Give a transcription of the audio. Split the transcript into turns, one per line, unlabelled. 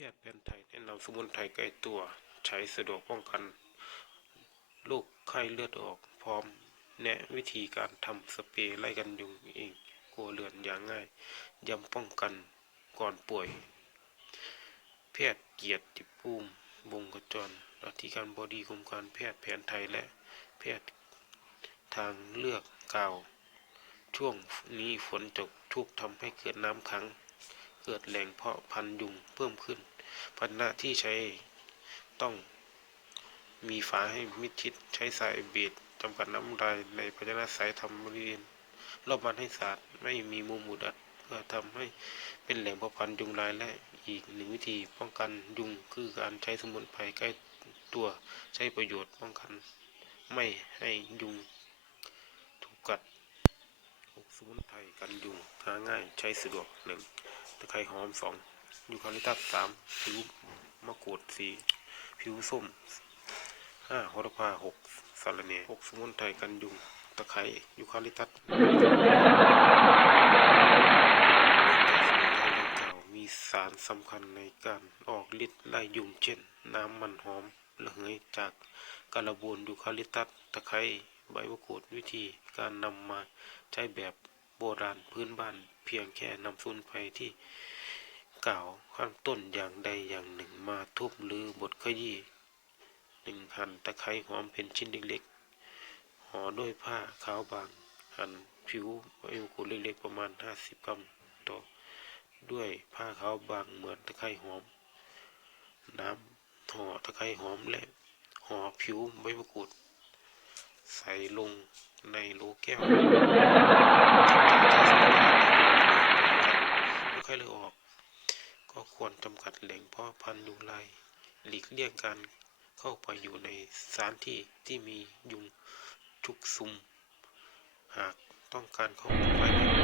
พทย์แผนไทยแนะนำสมุนไพรใกล้ตัว ใช้สะดวกป้องกันโรคไข้เลือดออก พร้อมแนะวิธีการทำสเปรย์ไล่กันยุงเองกลัวเรือนอย่างง่ายย้ำป้องกันก่อนป่วย แพทย์เกียรติภูมิวงศ์ขจรอธิการบดีกรมการแพทย์แผนไทยและแพทย์ทางเลือกกล่าว ช่วงนี้ฝนตกชุกทำให้เกิดน้ำขัง เกิดแหล่งเพาะพันธุ์ยุงเพิ่มขึ้นพันธะที่ใช้ต้องมีฝาให้มิดชิดใช้สายเบีดจำกัดน้ำลายในภาชนะสายทำบริเวณรอบมันให้สะอาดไม่มีมุมอุดอัดเพื่อทำให้เป็นแหล่งเพาะพันธุ์ยุงลายและอีกหนึ่งวิธีป้องกันยุงคือการใช้สมุนไพรใกล้ตัวใช้ประโยชน์ป้องกัน ไม่ให้ยุงถูกกัด กสมุนไพรกันยุงหาง่ายใช้สะดวกหนึ่งตะไคร้หอมสองยูคาลิปตัสสามผิวมะกรูดสี่ผิวส้มห้าโหระพาหกสารเนหกสมุนไพรกันยุงตะไคร้ยูคาลิปตัสมีสารสำคัญในการออกฤทธิ์ไล่ยุงเช่น น้ำมันหอมระเหยจากกระบวนยูคาลิปตัสตะไคร้ ใบมะกรูดวิธีการนำมาใช้แบบโบราณพื้นบ้าน เพียงแค่นำสมุนไพรที่กล่าวข้างต้นอย่างใดอย่างหนึ่งมาทุบหรือบดขยี้หนึ่งหั่นตะไคร้หอมเป็นชิ้นเล็กๆห่อด้วยผ้าขาวบาง หั่นผิวใบมะกรูดเล็กๆประมาณ 50 กรัมต่อด้วยผ้าขาวบางเหมือนตะไคร้หอม น้ำห่อตะไคร้หอมและห่อผิวใบมะกรูด ใส่ลงในโหลแก้วไม่ค่อยเลยออก ก็ควรจำกัดแหล่งเพาะพันธุ์ยุงลาย หลีกเลี่ยงการเข้าไปอยู่ในสถานที่ที่มียุงชุกซุม หากต้องการเข้าไปใน